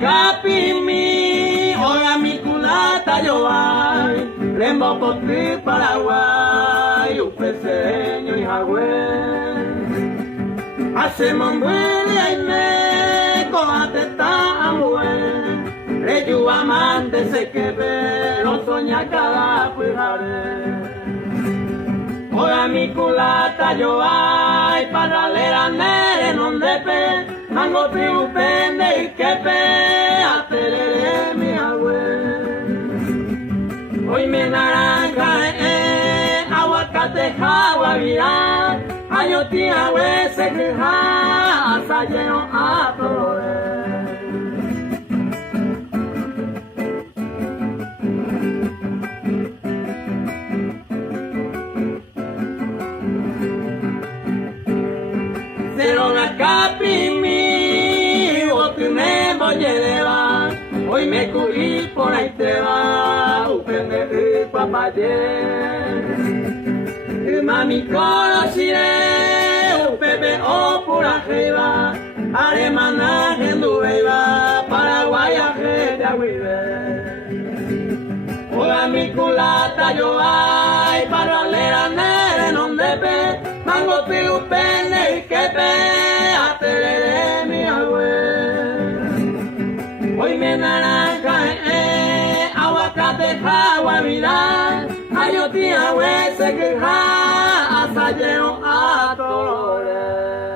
Capimi, hola mi culata yo hay, Rembo Potri, Paraguay, Upeseño y Hagüey. Hacemos buena y me, coate ta amue, Reyu amante se que ve, lo soña cada cuijare. Hola mi culata yo hay, paralera nere non depe, mango tribu pende y quepe, aterere mi agüe. Hoy me naranja aguacate jagua virar, ayoti agüe se queja, asayeno a flores. Pero la capimi, otro me voy a llevar, hoy me cubrí por ahí te va, upende y papayé. Y mami conociré, upebe o por arriba, alemana en Dubeiba, Paraguay a gente a hola mi culata yo hay, paralera nere non debe, mango trigo pene y quepe, aterere mi agüe. Hoy me naranja aguacate jagua mirar, ayoti agüe se queja, asayeno a flores.